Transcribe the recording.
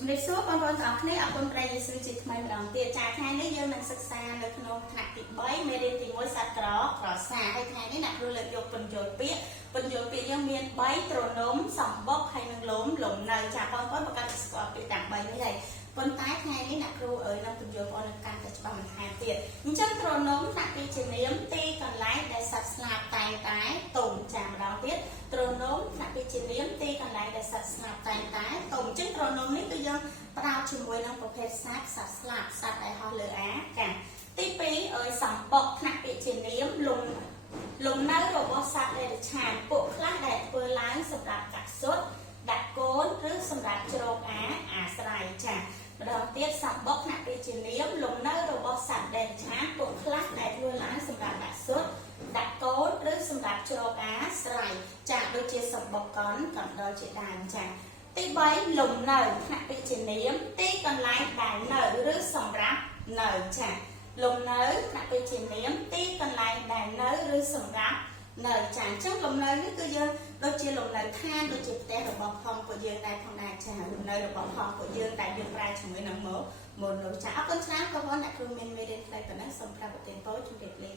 ជំរាបសួរបងប្អូនទាំងអស់គ្នាអរគុណព្រះយេស៊ូវជាថ្មីម្ដងទៀតចាថ្ងៃនេះយើងនឹងសិក្សានៅក្នុងថ្នាក់ទី3មេរៀនទី1សត្វក្រសាហើយថ្ងៃនេះអ្នកគ្រូលើកយកពន្យល់ពាក្យយើងមាន3ត្រនំសម្បុកហើយនឹងលំនៅចាបងប្អូនប្រកាសស្គាល់ពាក្យទាំង3នេះហើយប៉ុន្តែថ្ងៃនេះអ្នកគ្រូនឹងពន្យល់បងប្អូននឹងកាន់តែច្បាស់បន្ថែមទៀតអញ្ចឹងត្រនំថ្នាក់ទីជានាមទីកន្លែងដែលសត្វស្លាបតែងតែទុំចាម្ដងទៀតត្រនំថ្នាក់ទីជានាមទីកន្លែងដែលសត្វស្លាបតែងតែទុំអញ្ចឹងត្រនំនេះគឺយើងផ្ដោតជាមួយនឹងប្រភេទសត្វស្លាបសត្វដែលហោះលើអាកាសទី2សម្បុកថ្នាក់ទីជានាមលំនៅរបស់សត្វដែលឆានពួកខ្លះដែលធ្វើឡើងសម្រាប់កាក់សុទ្ធដាក់កូនឬសម្រាប់ជ្រកអាស្រ័យចាម្ដងទៀតសម្បុកថ្នាក់ទីជានាមលំនៅរបស់សត្វដែលឆានពួកខ្លះដែលធ្វើឡើងសម្រាប់ដាក់សុទ្ធដាក់កូនឬសម្រាប់ជ្រកអាស្រ័យចាដូចជាសម្បុកកណ្ដុរជាដើមចាទី3លំនៅថ្នាក់ទីជានាមទីកន្លែងដែលនៅឬសម្រាប់នៅចាលំនៅថ្នាក់ទីជានាមទីកន្លែងដែលនៅឬសម្រាប់នៅចាអញ្ចឹងលំនៅនេះគឺយើងដូចជាលំនៅឋានដូចជាផ្ទះរបស់ផងពួកយើងដែរផងដែរចាលំនៅរបស់ផងពួកយើងដែលយើងប្រើជាមួយនឹងម៉ូនោះចាអរគុណច្រើនបងប្អូនអ្នកគ្រូមានមេរៀនខ្លីប៉ុណ្ណឹងសូមប្រាប់ប្រទានពរជម្រាបលា